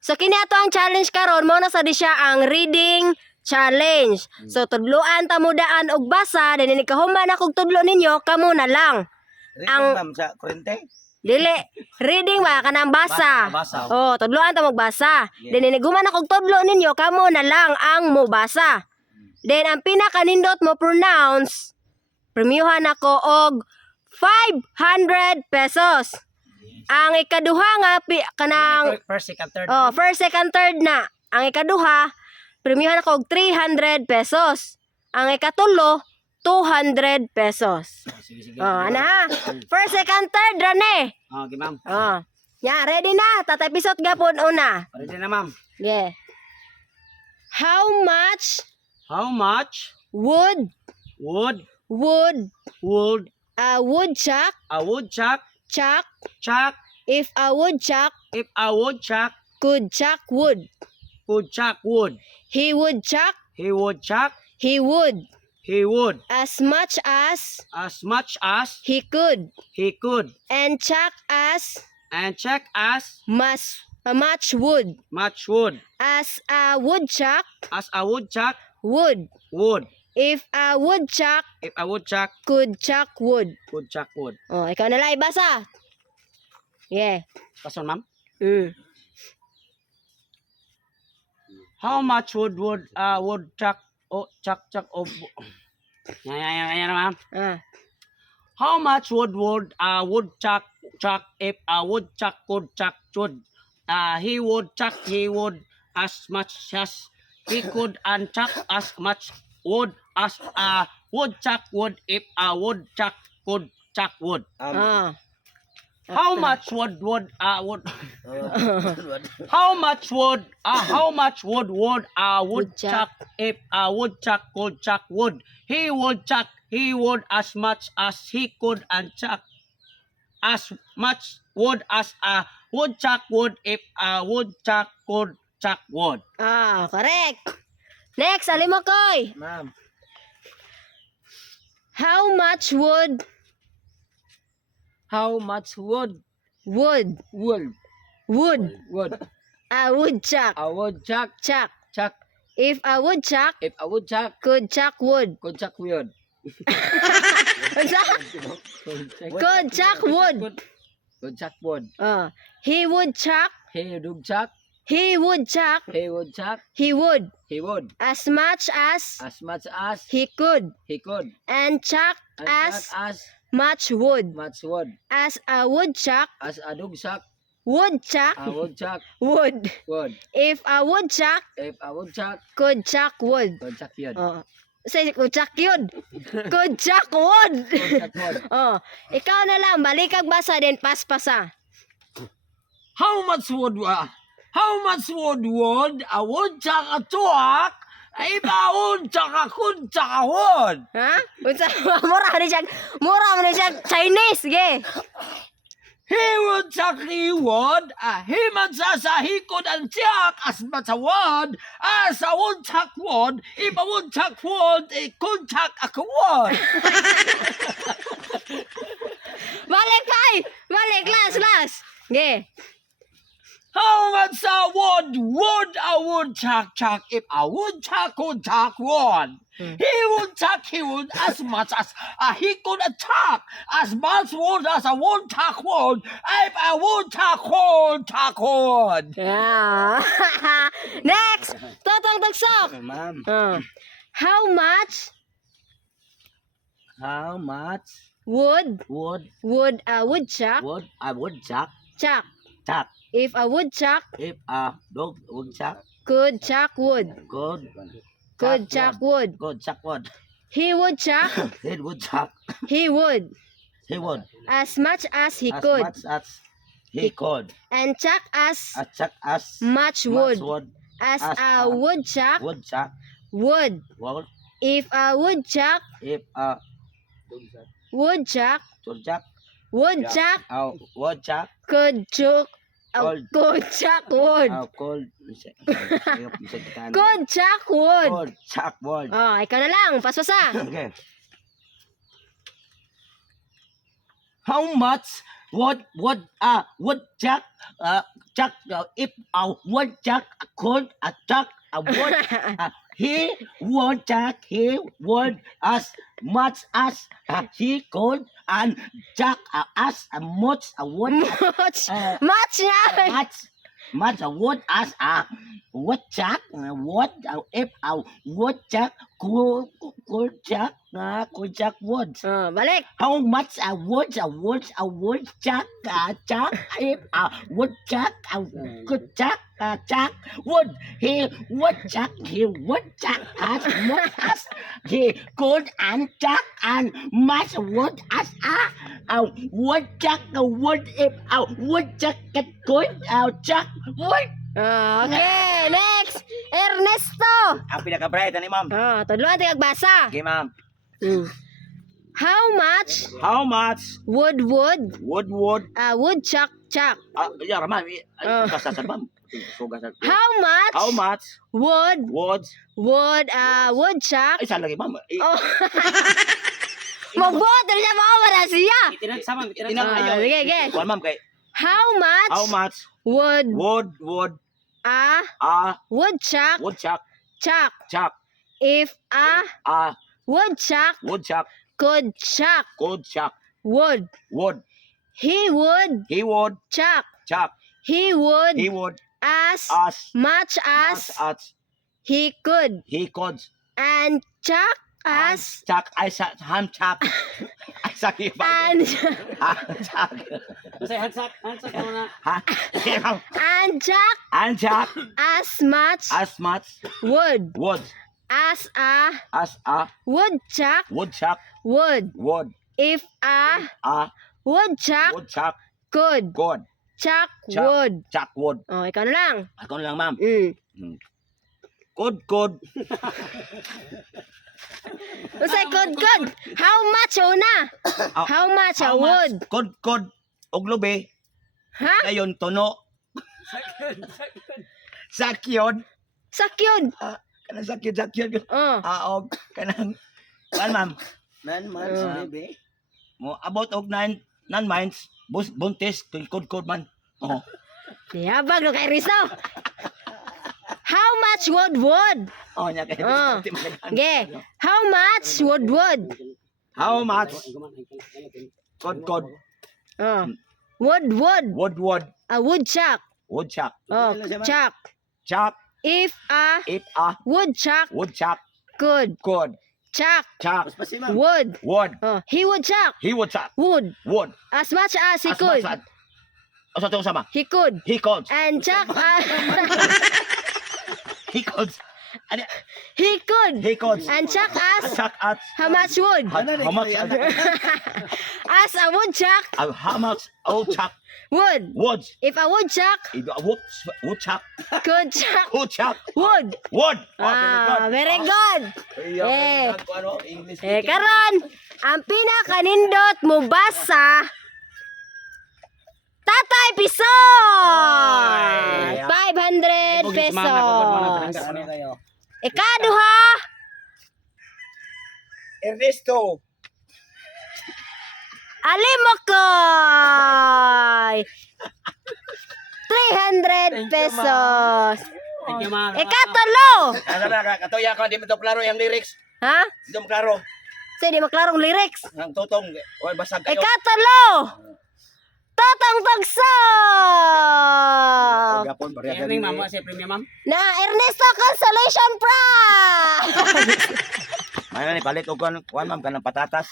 So kini ato ang challenge karon mo na sa di siya ang reading challenge. So tudloan ta mo daan og basa dinhi kahuman akog tudlo ninyo kamo na lang. Ang ma'am sa kurente. Dili reading ba kanang basa. Oh, tudloan ta magbasa. Dinhi guman akog tudlo ninyo kamo na lang ang mobasa. Then ang pinaka nindot mo pronounce premiuhan ako og 500 pesos. Ang ikaduha nga kanang First, second, third. oh, first, second, third na. Ang ikaduha, premiuhan ako og 300 pesos. Ang ikatulo, 200 pesos. Sige. Oh, ana. First, second, third rane. Okay, ma'am. Oh. Ya, ready na. Tatay pisot gapon una. Ready na, ma'am. Yeah. How much How much would would a woodchuck a woodchuck chuck chuck if a woodchuck if a woodchuck could chuck wood? could chuck wood? He would chuck. He would chuck. He would He would as much as much as he could he could and chuck as and chuck as much wood much wood as a woodchuck as a woodchuck would would. if a woodchuck If a woodchuck could chuck wood. could chuck wood. Oh, ikaw na lang ibasa. Yeah. Pason, ma'am. Mm. How much wood woodchuck chuck yan, ma'am. Ah. How much wood woodchuck chuck if a woodchuck could chuck wood? He would as much as he could and chuck as much wood as a woodchuck would if a woodchuck could chuck wood. Ah. How much wood how much wood a woodchuck if a woodchuck could chuck wood? He would as much as he could and chuck as much wood as a woodchuck would if a woodchuck could chuck wood. Ah, correct. Next, Alimokoy. Ma'am. How much wood Wood. a woodchuck A woodchuck chuck chuck if a woodchuck if a woodchuck could chuck wood? could chuck wood. Unsa? Could chuck wood. Could chuck wood. He would chuck. He would chuck. He would chuck. He would chuck. He would He would as much as much as he could he could and chuck and as chuck as much wood much wood as a woodchuck as a dog chuck. woodchuck A woodchuck would. would. If a woodchuck If a woodchuck could chuck wood. could chuck wood. Say could chuck yun. Could chuck wood. Could chuck wood. Ikaw na lang balik kag basa din paspasa. How much wood a woodchuck a chuck if a woodchuck could chuck a wood? Ha? Unsa mura man ni siya Chinese ge. He would chuck he would. Him and Sasa he could and chuck as much a wood as a woodchuck would. If a woodchuck would, it could chuck a wood. Balik last. Ge. How much a wood would a woodchuck chuck if a woodchuck could chuck wood? He would as much as he could chuck as much wood as a woodchuck would if a woodchuck could chuck wood. Yeah. Next, Totong Tagsok. Ma'am, How much would a woodchuck a woodchuck chuck chuck if a woodchuck if a dog woodchuck could chuck wood? could Chuck wood. chuck wood? He would chuck. He would chuck. He would He would as much as he as could much as he could and chuck as chuck as much much wood wood as as a a woodchuck woodchuck would. would If a woodchuck if a woodchuck woodchuck could chuck could chuck wood. cold Could chuck wood. cold chuck wood. Ikaw na lang, paspasa. Okay. How much woodchuck chuck if a woodchuck could chuck a wood he would as much as he could and chuck as much a wood Much. uh, Much na. much a wood as a woodchuck would if a woodchuck could chuck wood. Balik. How much a woodchuck chuck if a woodchuck could chuck wood he woodchuck as much as he could and chuck and much wood as a woodchuck would if a woodchuck could chuck wood. Okay, next. Ernesto. Ang pinaka-bright ni ma'am. Tudloan tayo magbasa. Okay ma'am. How much How much would woodchuck chuck? yeah ma'am. Ah. Kasasan ma'am. Sugasan. How much How much would woodchuck? Ay, saan lagi ma'am? Oh. Magboto siya mawala siya. Itinagsama, Sige, sige. Kuan ma'am kay How how much much would wood woodchuck woodchuck chuck chuck if a woodchuck woodchuck could chuck could chuck wood? wood He would he would chuck. chuck He would he would as as much as as he could he could and chuck as chuck I sa ham chuck I sa kiba and chuck Kasi hansak mo na. ha and chuck and chuck as much as much wood wood as a as a woodchuck woodchuck would wood if a woodchuck woodchuck could good chuck Chuck. wood. chuck wood Oh, ikaw na lang. ako na lang ma'am good Usay good. How much una? How much a wood? good og lubi Ha? dayon tono sakyon Sakyod. kanang sakyon Oh. og kanang kan ma'am 9 months, baby. mo about og 9 months buntis kod man oh Diabag no kay Rizzo. How much wood? oh nya kay Okay. How much wood? how much kod Oh. Wood. A woodchuck. woodchuck Oh, chuck. chuck If a if a woodchuck woodchuck could could chuck chuck wood. wood Oh, he would chuck he would chuck wood wood as much as he as could. much as o sa tong sama He could. he could And chuck he could and he could. he could And chuck as chuck at how much wood? how much As a woodchuck how much old chuck would. wood If a woodchuck woodchuck could chuck woodchuck wood. wood Very good. eh Karon, ang pinakanindot mo basa Tatay Pison! 500 pesos. Ikaduha, Ernesto Alimokoy! 300 pesos. Thank you, ma'am. Ikatulo! katuya ko di mo to klaro yung lyrics Ha? di mo klaro Sige, di maklarong lyrics. ang tutong wal basag kayo Ikatulo! Totong Tugso! gapon bariya Earning, ma'am. Kasi premium, ma'am. Na Ernesto Consolation Prize! Mana ni palit og kuan ma'am kanang patatas